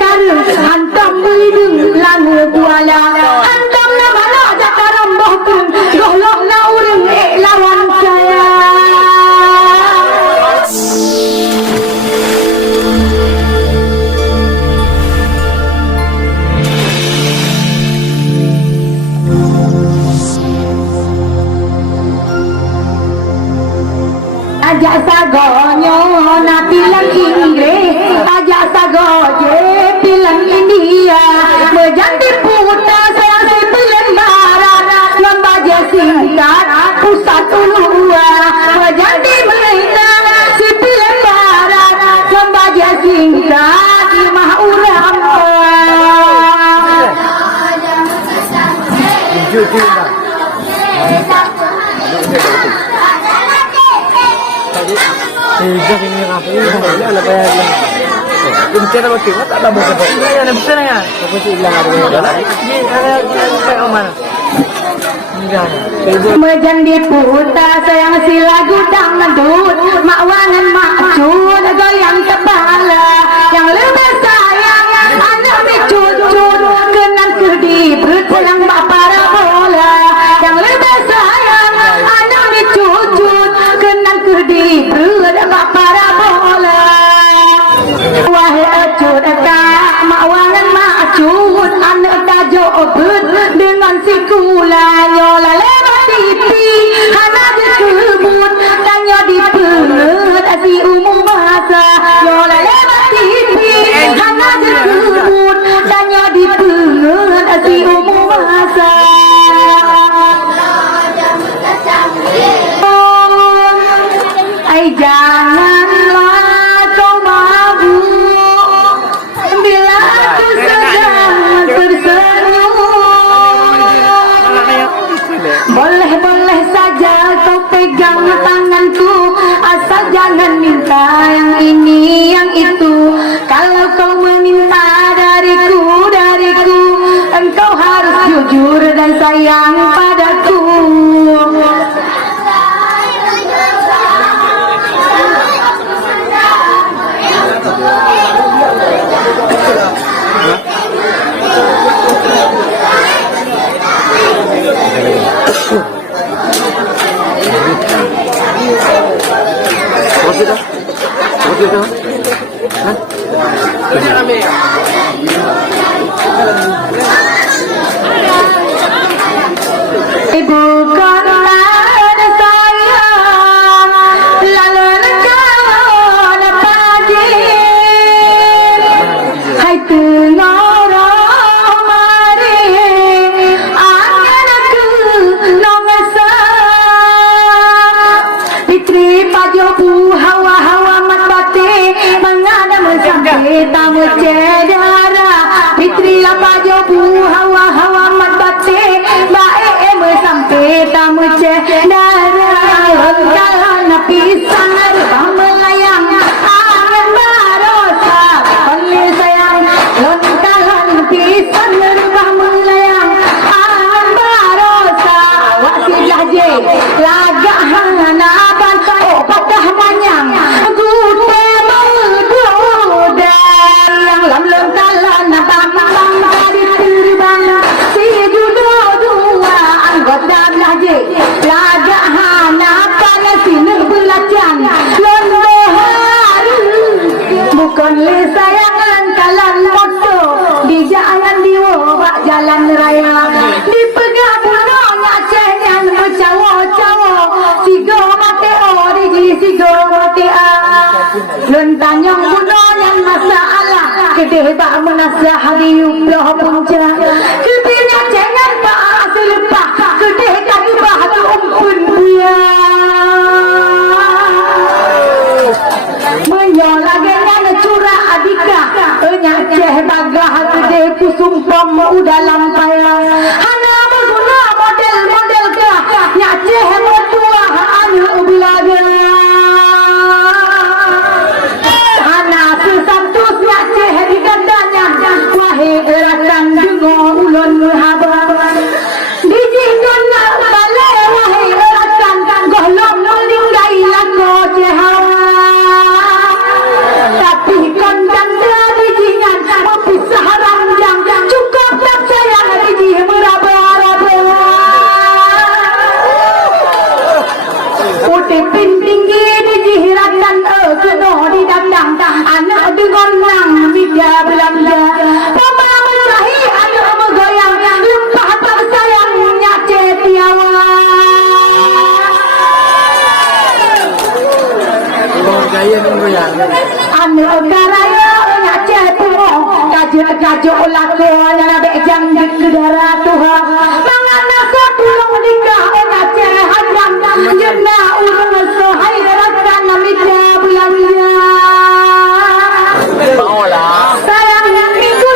kara hantam hidung langa buala hantam nama nak jaka ramboh kun goh na urang lawan saya. Aja sagonyo na bilang Inggris, aja sagoje bilang India, menjadi puta saya si bilang barat, membaca singkat pusat ulua, menjadi Malaysia si bilang barat, membaca singkat lima orang. Sejak ini apa ini? Ada apa ya? Bicara betul, tak ada bukan. Ini ada bisa ya? Apa sih bilang ada? Ini ada kayak mana? Menjadi puta sayang si lagu dangdut, mak wangan mak cud, goyang kepala, yang lebih sayang anak mi cucut, kenan kedibret sayang bapak bola, yang lebih sayang anak mi cucut, kenan kedibret bapak bola. Wahai acut tak mak wangan mak cud, anak tak jobet dengan si kula nyola lewat tipi, hana disebut tanya di perut si umum bahasa nyola lewat tipi, hana disebut tanya di perut si umum bahasa. Ay janganlah kau mabuk bila aku sedang tersenyum. Boleh-boleh saja kau pegang tanganku, asal jangan minta yang ini yang itu. Kalau kau meminta dariku, engkau harus jujur dan sayang padaku. Ibu kota sayang, lalu kawan pajin, hai tengorong mari, anganku nongsa, Fitri pajobu hawa mat bate, mengadam sampai tamu cedera, Fitri pajobu hawa mat bate, sampai tamu cedera, kalau pisang terbang melayang, angin barosa, panggil sayang, kalau pisang terbang melayang, angin barosa, awak si jaje, lagak hanapan, oh patah manyang, gute menggoda, yang lam talan, bang dari terbang, si judo dua anggota belajar, lagak hanapan sini belacan, londo hari, bukan le sayang langkalan moto, di jalan diwabak jalan raya, di pegang burungnya cenyan bercawo-cawo, sigo mati origi sigo mati lontanyong bunuh yang masalah, kedeh bak menasah diubah punca, kedehnya cenyan bak selepah, kedeh kaki bak umpun buya, menyola gengan curah adika, nyaceh bagah kedeh kusumpam udah lampaya, hana berguna model-model kah, nyaceh bertuah anu belaga, hana sesantus nyaceh di gadanya, wahai erakan dengar ulun haba, dijinkan balai wahai erakan golong melinggai lako cehawa, tapi kondang dijingan mida belanja. Mama merahi ayo menggoyang, lupa tak sayangnya cetiawa. Gaya nunggu ya. Anu karaya ngace tuho kajo lako nyana bejang di kedara tuha mangana so tulung nikah ngace hadam yeuna urang so hai rakan mida belanja. Sayang minggu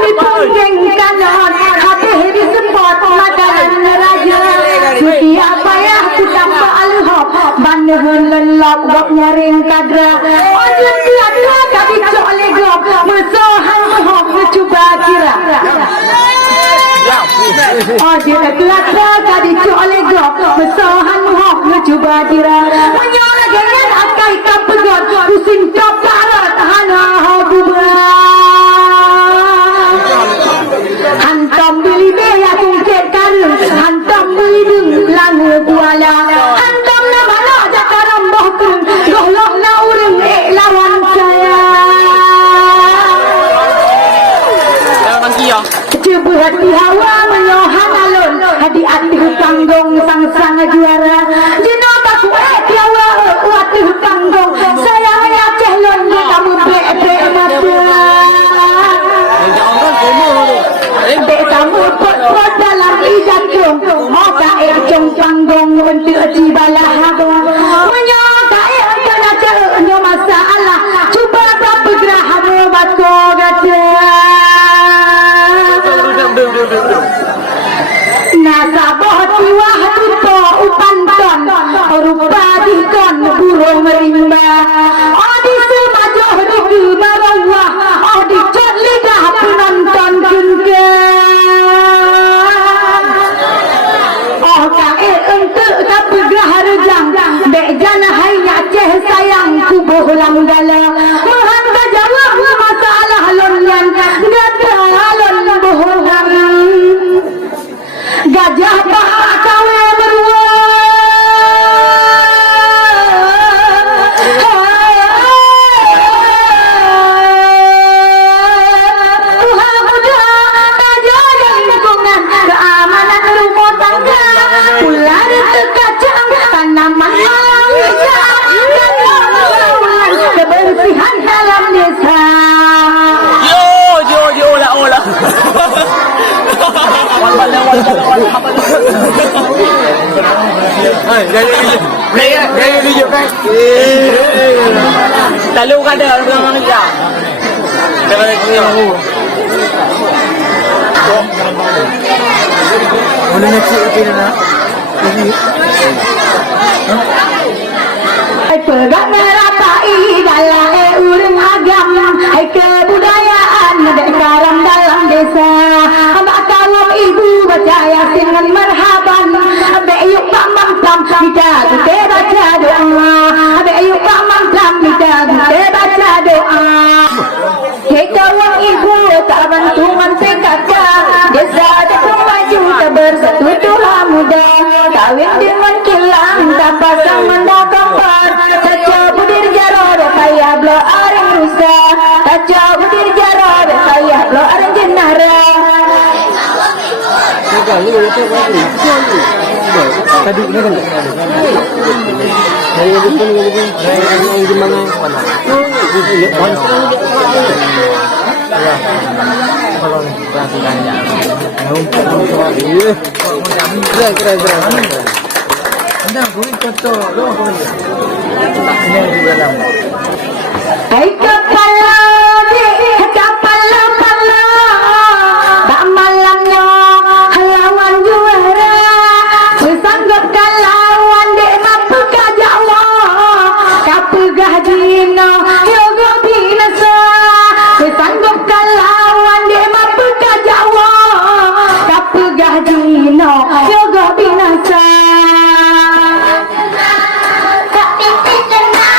di punggeng kanon hati di spot makanan raja suci apa ya ku tanpa alhop bandehun lelok gok nyaring kadra ojen tiada kami cole gok musuhan hop mencoba kira ojen tiada kami cole gok musuhan hop mencoba kira menyola gengen akai kapegot pusing kaparat hana hobubah hantam beli beya tungket karun hantam beli dung langu buala hantam nama la jakaram bohkun gohlok na urang lawan saya Jangan kia. cebu hati hawa menyohan alun hadi ati panggung sang-sang juara jenaka ku tiawa wati panggung sayangnya cehlon kamu be mata Jangan komo tu. Dek tamu pot dalam ijatung Oka ejong panggung untuk cibalah Menyoka kena cahaya masalah Cuba tak bergerahamu bako gada Nasabah tiwah tuto upanton Rupa dikon burung rimba Odi semajoh di kemarawah Odi cot lidah penonton gengga Oh kae untuk tak bergerah rejang Dek jana hai Aceh sayang kubuh langgala Mahan kajawab masalah lonyan Gada lon bohongan Gajah paha kawe merua Tuhan muda kajaga lingkungan keamanan rumah tangga ular terkacang tanaman malam kebersihan dalam desa Yo, olah. Wal. Hai, gaya video kan. Lalu kada orang dia. Daripada dia mau. Boleh nak cik apa ni nak? Hai pegang merapai dalam urang agam hai kebudayaan dek karam dalam desa abak kawam ibu baca yasin dengan marhaban abe yuk pamam pam kita te baca doa abe yuk pamam pam kita te baca doa hai kawam ibu tak bantu PKK desa desa maju tak bersatu Tuhan muda kawin dengan kilang tak pasang mendakar Taca budir jaro kaya blo areng rusa Taca budir jaro kaya blo areng jenara Tadi ni kan saya betul yang di mana mana. Ya. Kalau perhatiannya. Kira. Anda kulit kotor, doang kulit. Ini di dalam. Hai kepala kepala tak malamnya halawan juara sesanggup kalawan dek mampu kajawa kapegah jino yoga binasa sesanggup kalawan dek mampu kajawa kapegah jino yoga binasa tak pimpin jenah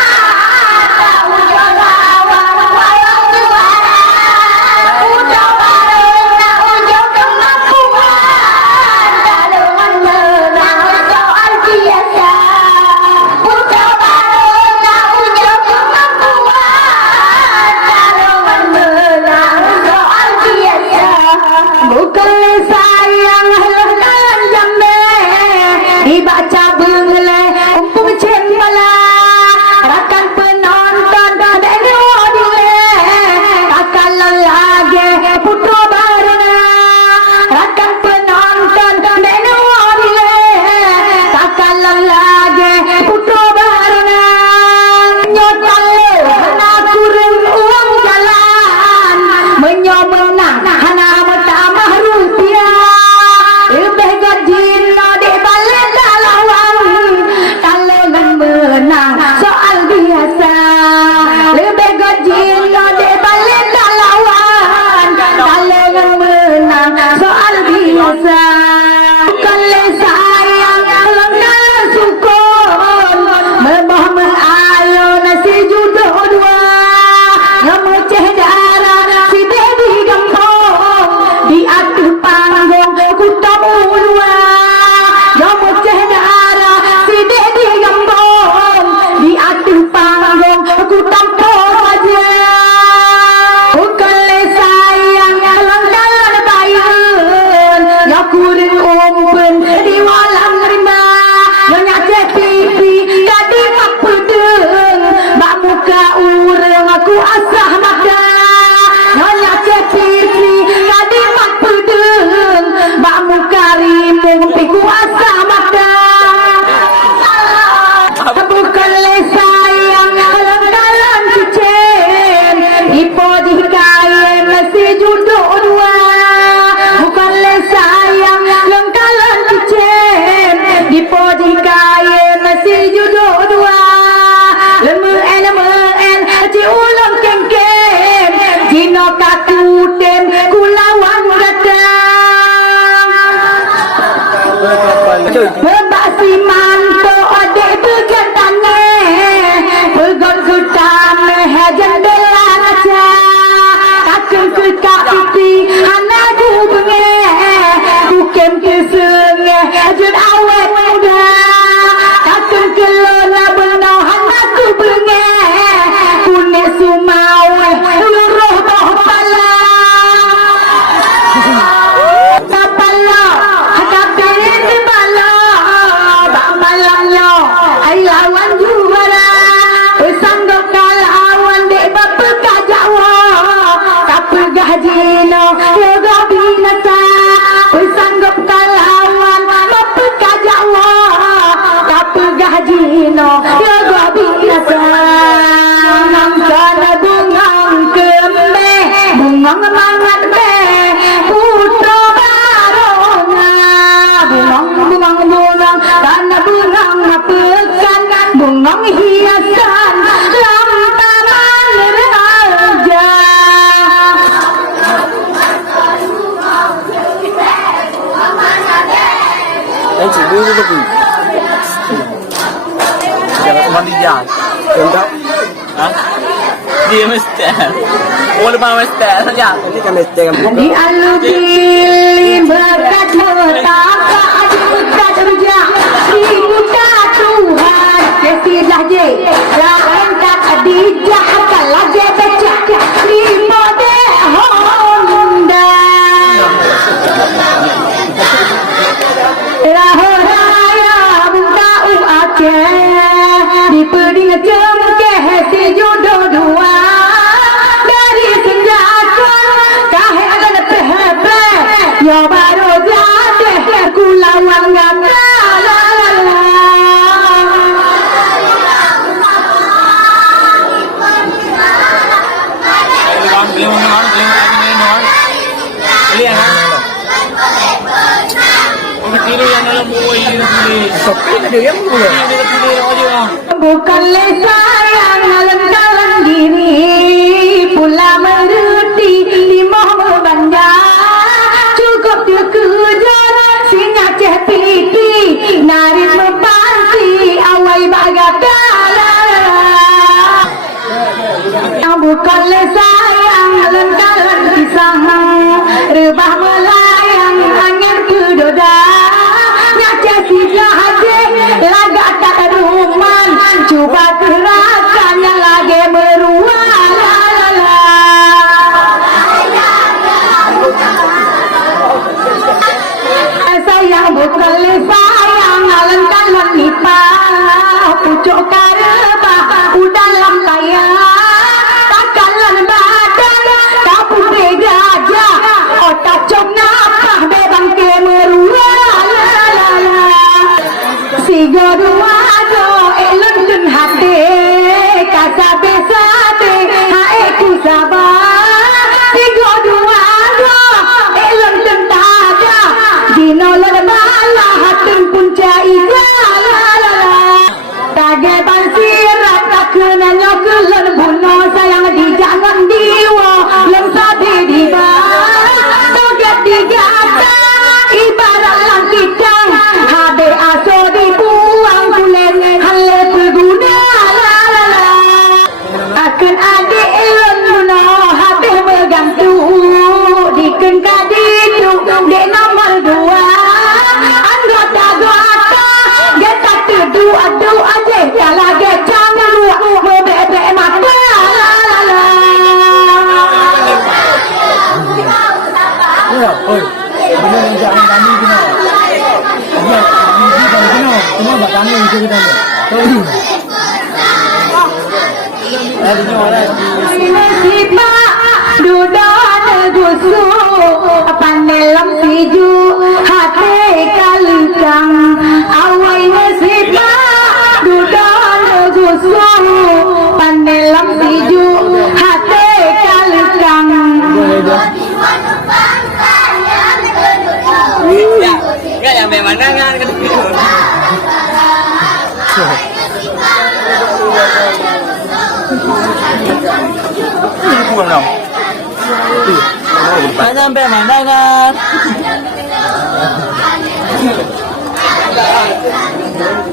dia mesti. Oh lepas mesti saja. Ini kan mesti kan Di alupil berkat metaka berkat rujak di muka Tuhan kesilah je lain tak adijah kalah je baca di mode Honda Rahoraya buka uake di peding jengkeh si jodoh dua dari senjata kahe ada nepeh yo baru jadeh kulawan ngaka la la la Beli non. Beli ya. Oh tidur yang dalam buah ini beli. Sopi ada yang dulu. Ini pilih aja. bukan sayang alang-alang diri pula meruti di moh banda cukup dikejar singa ceh piti nari mempanti awai bagatala yang bukan sayang alang-alang pisang rebah melayang angin kedoda ngaceh sila haji laga tak ruman cuba gerakannya lagi meruah la la la sayang bukan sayang alang-alang nipah pucuk karebah dalam layar takalan badan tak putih gajah otak cok napah bebang ke meruah la la la si godua do elon dun hati kasa besate hae ku sabar si godua do elon dun taga dino lan bala hatun punca ija la la la tage ban sirat takuna nyokulan buno sayang di jangan diwa lem sabi di ba toget digata ibarat langkitang habe aso dibuang bulan halle berguna la la la akan adik elon buno habe bergantu diken kaditu dek nomor dua anggota gota dia tak terdu aje kalau dia jangan luak bebek mata la la la Ya, oi. Benar yang jangan kami kena. Ya, ini kan kena. Cuma bak kami itu kita ni. Ada ni orang. Sipa dudan gusu panelam siju hati kalukang awai sipa dudan gusu panelam siju hati kalukang Ya, enggak yang pemandangan kan. Ini kurang dong. Mana pemandangan?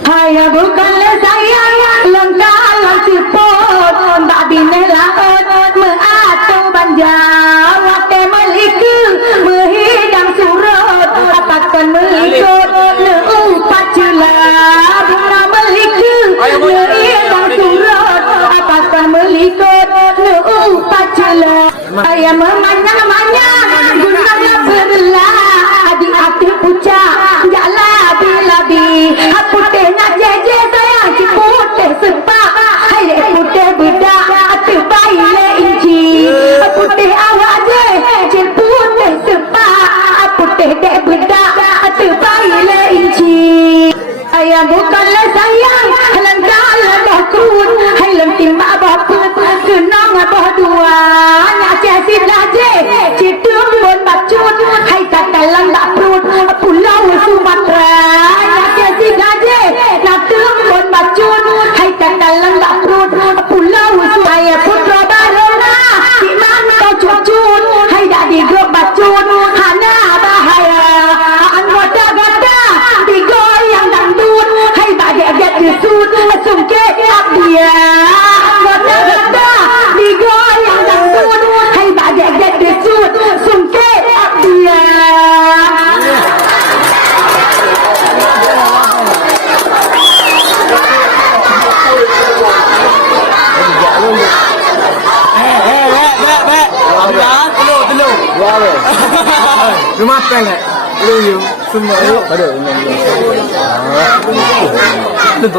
Hai bukan sayang lengkap siput tak bine laut meatu banjau wate meliku menghidang surut apakan melikut leupat cela bunga meliku menghidang surut apakan melikut leupat cela saya memanyang-manyang gunanya berlah adik hati pucak jala labi putihnya jeje sayang si putih sepak hai putih bedak terbaik le inci putih awak je si putih sepak putih dek bedak terbaik le inci ayah bukanlah sayang halang dalam bah kurun hai lem timbak bah put kenang bah dua nak cesip lah je citum bon bacut hai tak apa enggak? Lu semua yuk. Aduh,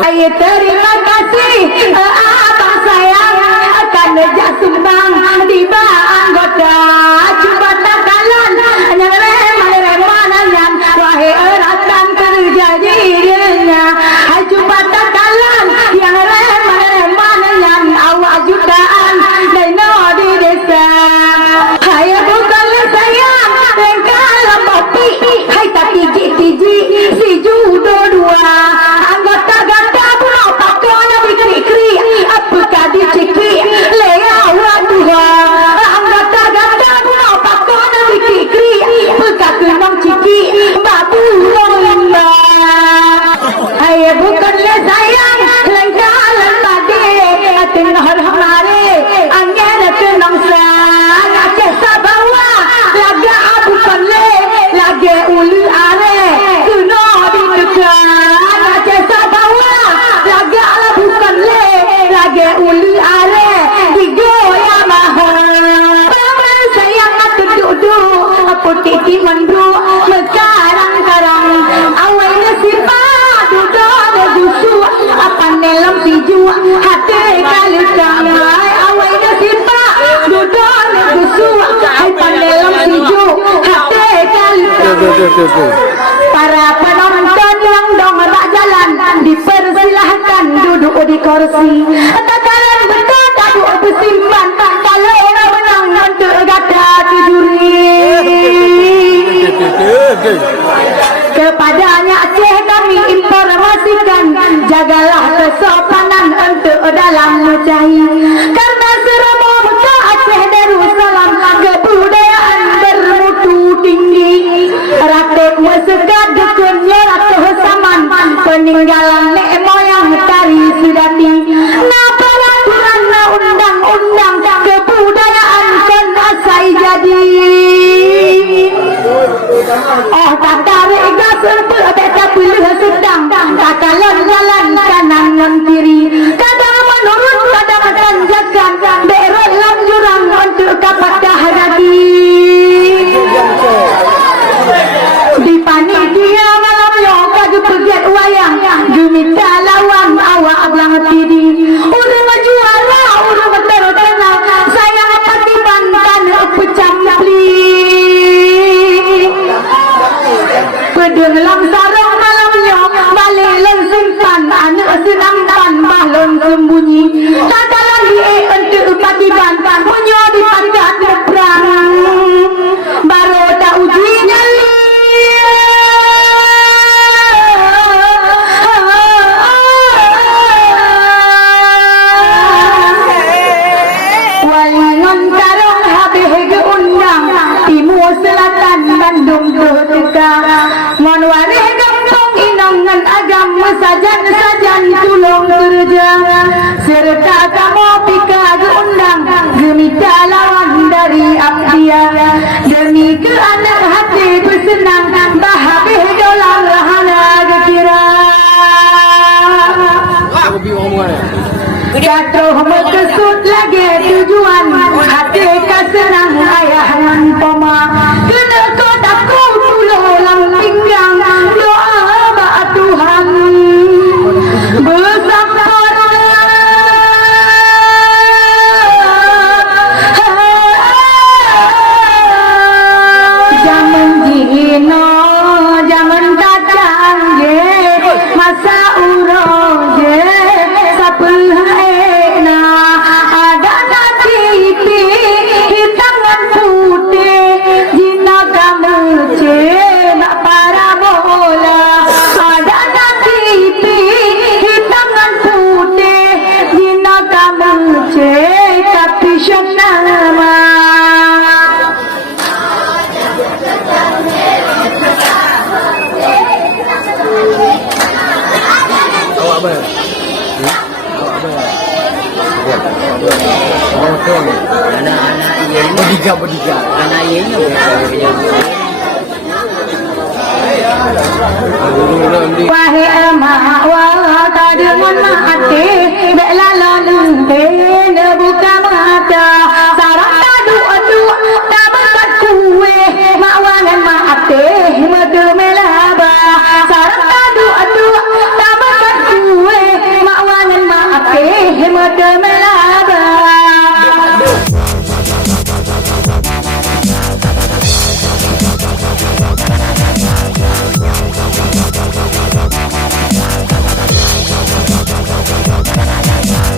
Ayo terima kasih abang sayang akan nejak sumbang di anggota Jabatan Kalan yang remah-remah yang wahai eratan terjadi dirinya Jabatan Kalan yang remah-remah yang awak jutaan dino di desa. Hai bukanlah sayang lengkala kopi hai tak tiji-tiji si judo dua anggota gata pulau pakona dikri-kri apakah dicikri lea dua anggota gata pulau pakona dikri-kri apakah kenang ciki babu lomba. Hai bukanlah sayang lengkala tadi tengah hamare angin kenang sang aceh sabawa laga bukan le lagi ulu are kena ditekan aceh sabawa laga bukan le lagi ulu are digoyang mahal paman sayang duduk putih mandu sekarang awal nasiba duduk gusu apa nelam siju hati kali jangan awal nasiba duduk gusu apa nelam siju hati kali para penonton yang dongrak jalan dipersilahkan duduk di kursi tataran betul duduk bersimpan kalau orang menang untuk gada tujuri kepadanya Aceh kami informasikan jagalah kesopanan untuk dalam mecahi karena serba muka Aceh Darussalam kebudayaan bermutu tinggi rakyat mesekat dukunnya ratuh zaman peninggalan nek moyang tari sudati na peraturan na undang-undang kebudayaan kan asai jadi oh tak tarik gas berbeda pilih sedang tak kalah jalan kanan dan kiri kadang menurut kadang tanjakan berok jurang untuk kepada hati di panitia malam yang kaju pegiat wayang gemita lawan awak belang tidi urung juara urung terkenal sayang patiban tanah pecah pedeng lam sarung malamnya balik leng simpan anak senang pan balon sembunyi tak ada lagi untuk patiban punya di padat perang baru tak uji nyali walingan karong habis geundang timur selatan Bandung Kota ngon wareh gampang inangan agam sajan-sajan tulung kerja serta kamu pika geundang gemita lawan dari Abdia demi ke anak hati bersenang bahabih dolar hana gekira jatuh mekesut lagi tujuan hati kesenang ayah dan poma kena kodaku pulang pinggang doa bak Tuhan bersama zaman jino zaman datang je masa urang je sapelena ada nanti hitangan putih jina kamu ce nak parabola ada nanti hitangan putih jina kamu ce tapi syanama awak apa? Awak apa? Anak-anak ia bertiga. Anak ia ni wahai emak wah tak dengan mati bek lalan buka